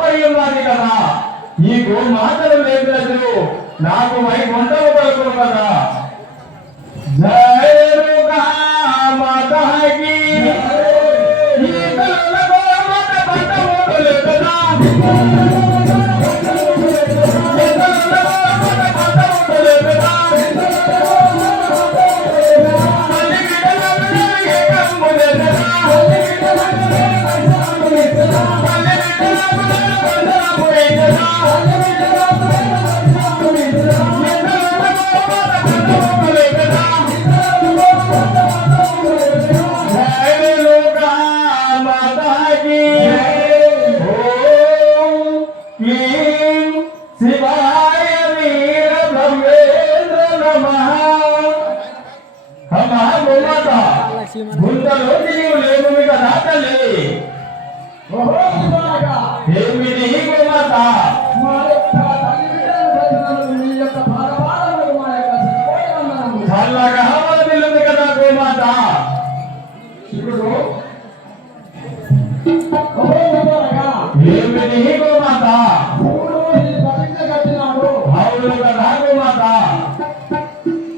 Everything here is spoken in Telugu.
పడి ఉన్నది కదా. ఈ గోమాతలు లేదు నాకు వైకుంఠము పలుకును కదా. జయ రేణుకా మాతాకి ఈ కలల గోమాత పంటము లేదనా. గుంటలోకి నీవు లేవు కదా తల్లి. ఏమిటి గోమాత